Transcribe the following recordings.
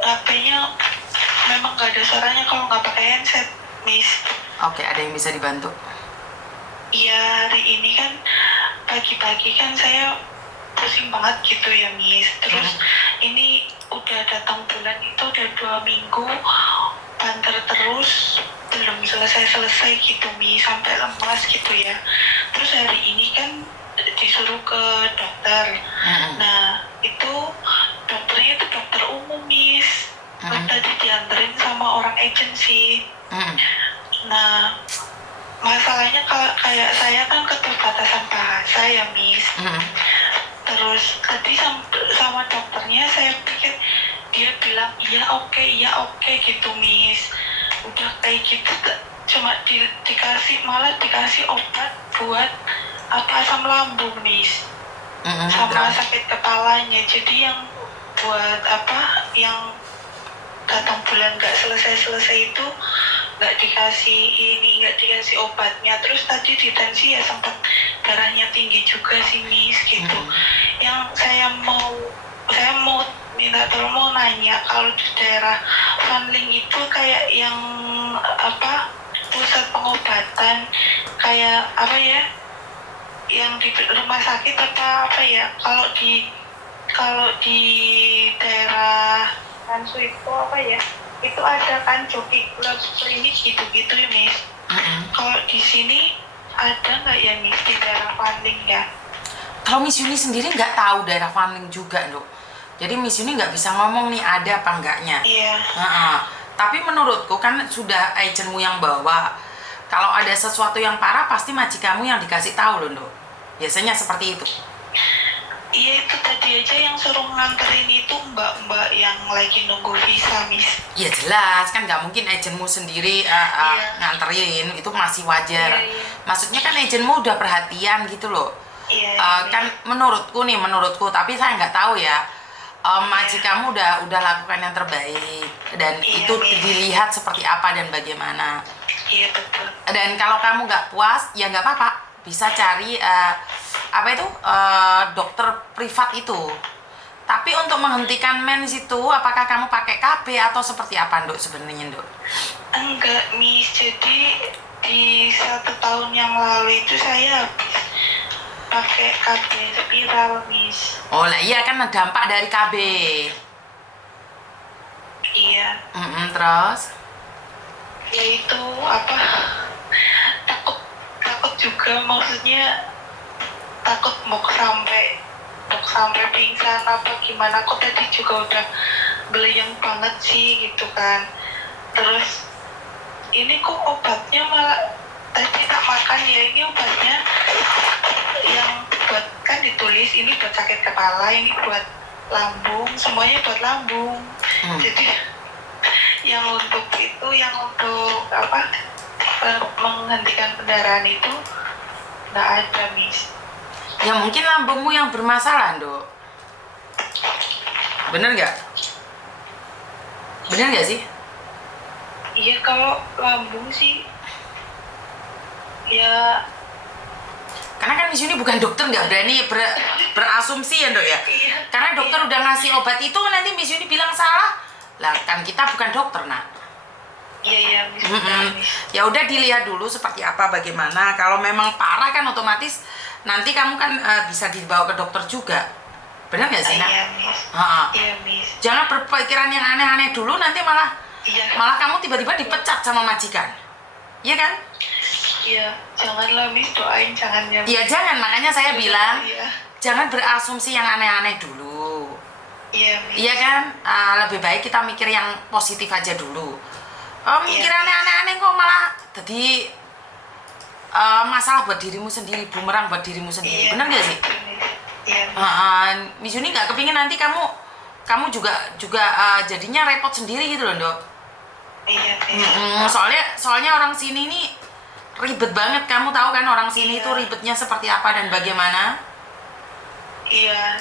HP-nya memang nggak ada suaranya kalau nggak pakai handset, Miss. Oke, ada yang bisa dibantu? Iya, hari ini kan pagi-pagi kan saya pusing banget gitu ya, Miss. Terus ini udah datang bulan itu udah 2 minggu, banter terus, belum selesai-selesai gitu, Miss. Sampai lemas gitu ya. Terus hari ini kan disuruh ke dokter. Nah, itu dokternya itu dokter umum, Miss. Tadi dianterin sama orang agensi. Nah, masalahnya kayak saya kan keterbatasan bahasa ya, Miss. Terus tadi sama dokternya saya pikir dia bilang iya oke gitu, Miss. Udah kayak gitu cuma malah dikasih obat buat asam lambung, Miss. Sama sakit kepalanya. Jadi yang buat yang datang bulan nggak selesai itu nggak dikasih obatnya. Terus tadi di tensi ya sempat darahnya tinggi juga sih, Miss, gitu. Yang saya mau minta tolong, mau nanya kalau di daerah Fanling itu kayak yang pusat pengobatan kayak yang di rumah sakit apa ya, kalau di daerah Kansu itu itu ada kan joki klinik gitu ya, Miss. Kalau di sini ada nggak ya, Miss, di daerah Fanling ya? Kalau Miss Yuni sendiri nggak tahu daerah Fanling juga, Dok. Jadi Miss Yuni nggak bisa ngomong nih ada apa enggaknya. Iya. Tapi menurutku kan sudah agentmu yang bawa. Kalau ada sesuatu yang parah pasti majikanmu yang dikasih tahu loh, Dok. Biasanya seperti itu. Iya, itu tadi aja yang suruh nganterin itu mbak-mbak yang lagi nunggu visa, Miss. Ya jelas, kan nggak mungkin agentmu sendiri nganterin, itu masih wajar. Iya. Maksudnya kan agentmu udah perhatian gitu loh. Iya. Kan menurutku, tapi saya nggak tahu ya. Majikanmu udah lakukan yang terbaik dan Iya, itu Miss. dilihat seperti apa dan bagaimana. Iya, betul. Dan kalau kamu nggak puas, ya nggak apa-apa, bisa cari dokter privat itu. Tapi untuk menghentikan mens itu, apakah kamu pakai KB atau seperti apa, Dok, sebenarnya, Dok? Enggak, Miss. Jadi di 1 tahun yang lalu itu saya habis pakai KB spiral, Miss. Oh lah iya, kan dampak dari KB. Iya. Terus? Ya itu takut juga, maksudnya takut mau sampai pingsan apa gimana. Aku tadi juga udah geleyang banget sih gitu kan. Terus ini kok obatnya malah tadi tak makan ya, ini obatnya yang buat, kan ditulis ini buat sakit kepala, ini buat lambung, semuanya buat lambung. Jadi yang untuk menghentikan pendarahan itu nggak ada, Miss. Ya mungkin lambungmu yang bermasalah, Dok. Bener nggak? Bener nggak sih? Iya, kalau lambung sih ya. Karena kan Miss Yuni bukan dokter, nggak berani berasumsi ya, Dok ya. Iya. Karena dokter udah ngasih obat itu, nanti Miss Yuni bilang salah. Lah kan kita bukan dokter, Nak. Iya, Miss. Ya udah dilihat dulu seperti apa, bagaimana. Kalau memang parah kan otomatis nanti kamu kan bisa dibawa ke dokter juga. Benar nggak sih, Nak? Iya, Miss. Iya, Miss. Jangan berpikiran yang aneh-aneh dulu, nanti malah kamu tiba-tiba dipecat sama majikan. Iya kan? Iya, janganlah, Miss, doain jangan ya. Iya, jangan. Makanya saya bilang Iya. jangan berasumsi yang aneh-aneh dulu. Iya, Miss. Iya kan? Lebih baik kita mikir yang positif aja dulu. Mikir aneh-aneh kok malah jadi masalah buat dirimu sendiri, bumerang buat dirimu sendiri. Iya. Benar nggak sih? Iya. Miss Yuni nggak kepingin nanti kamu juga jadinya repot sendiri gitu loh, Dok. Iya. Soalnya orang sini nih ribet banget. Kamu tahu kan orang sini itu ribetnya seperti apa dan bagaimana? Iya,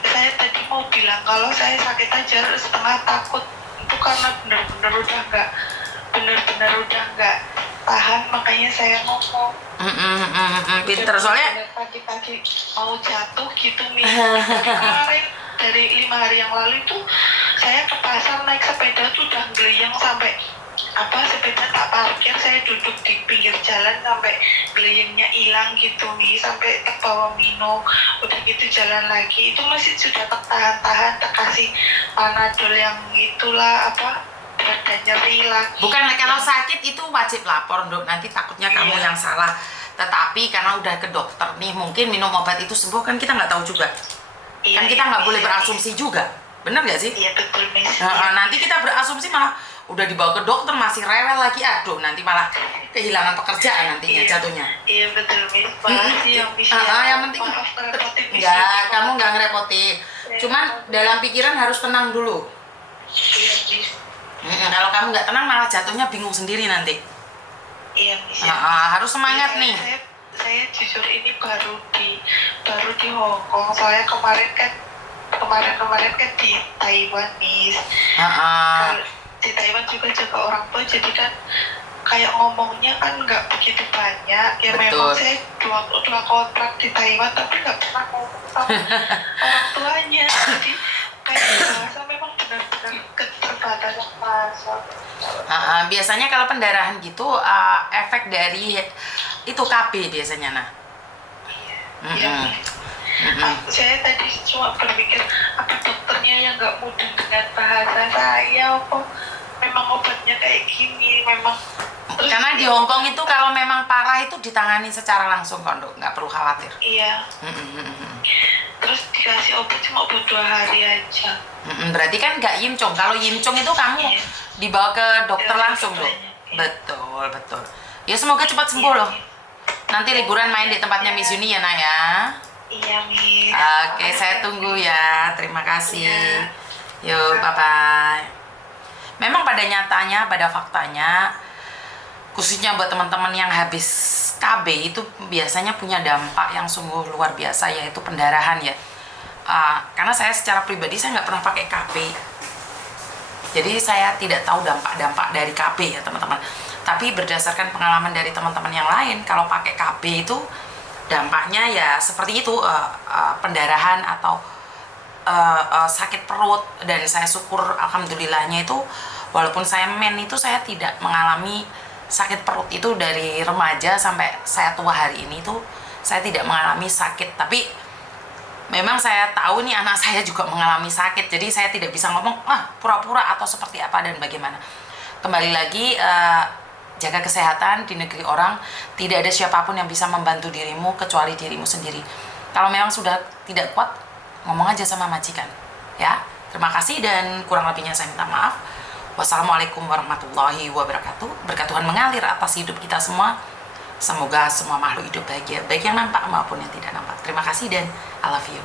saya tadi mau bilang kalau saya sakit aja setengah takut itu karena benar-benar udah nggak tahan, makanya saya ngomong. Pinter soalnya Pagi-pagi mau jatuh gitu nih. Kemarin dari 5 hari yang lalu itu saya ke pasar naik sepeda tuh udah geleyang sampai sepeda tak parkir, saya duduk di pinggir jalan sampai geleyangnya hilang gitu nih, sampai terbawa minum, udah gitu jalan lagi itu masih sudah tertahan-tahan, terkasih panadol yang itulah badan nyeri lah. Bukan, kalau sakit itu wajib lapor dok, nanti takutnya kamu yang salah. Tetapi karena udah ke dokter nih, mungkin minum obat itu sembuh, kan kita nggak tahu juga. Kan kita nggak boleh berasumsi juga, bener nggak sih? Iya betul Miss. Nanti kita berasumsi malah udah dibawa ke dokter masih rewel lagi, aduh nanti malah kehilangan pekerjaan nantinya jatuhnya. Iya betul Miss. Makasih yang bisa. Yang penting enggak, kamu nggak ngerepotin. Cuman dalam pikiran harus tenang dulu. Iya Miss. Kalau kamu nggak tenang malah jatuhnya bingung sendiri nanti. Iya Miss. Harus semangat nih. Saya jujur ini baru di Hong Kong. Soalnya kemarin kan di Taiwan Miss. Di Taiwan juga jaga orang tua, jadi kan kayak ngomongnya kan nggak begitu banyak ya. Betul. Memang saya dua kontrak di Taiwan tapi nggak pernah ngomong sama orang tuanya, jadi kayak bahasa memang benar-benar keterbatasan bahasa. Biasanya kalau pendarahan gitu efek dari itu KB biasanya nah. Iya. Saya tadi cuma berpikir apa dokternya yang nggak mudeng dengan bahasa saya, apa memang obatnya kayak gini memang. Karena di Hong Kong itu kalau memang parah itu ditangani secara langsung kok dok, nggak perlu khawatir. Iya. Terus dikasih obat cuma buat 2 hari aja. Berarti kan nggak Yimchong. Kalau Yimchong itu kamu dibawa ke dokter langsung dok. Betul. Ya semoga cepat sembuh loh. Nanti liburan main di tempatnya Miss Yuni ya nak ya. Iya Miss. Oke, saya tunggu ya. Terima kasih. Yuk, bye-bye. Memang pada nyatanya, pada faktanya, khususnya buat teman-teman yang habis KB itu biasanya punya dampak yang sungguh luar biasa, yaitu pendarahan ya. Karena saya secara pribadi saya nggak pernah pakai KB, jadi saya tidak tahu dampak-dampak dari KB ya teman-teman. Tapi berdasarkan pengalaman dari teman-teman yang lain, kalau pakai KB itu dampaknya ya seperti itu, pendarahan atau sakit perut. Dan saya syukur alhamdulillahnya itu walaupun saya itu saya tidak mengalami sakit perut itu dari remaja sampai saya tua hari ini tuh saya tidak mengalami sakit. Tapi memang saya tahu nih anak saya juga mengalami sakit, jadi saya tidak bisa ngomong pura-pura atau seperti apa dan bagaimana. Kembali lagi, jaga kesehatan. Di negeri orang tidak ada siapapun yang bisa membantu dirimu kecuali dirimu sendiri. Kalau memang sudah tidak kuat, ngomong aja sama majikan ya. Terima kasih dan kurang lebihnya saya minta maaf. Wassalamualaikum warahmatullahi wabarakatuh. Berkat Tuhan mengalir atas hidup kita semua. Semoga semua makhluk hidup bahagia, baik yang nampak maupun yang tidak nampak. Terima kasih dan I love you.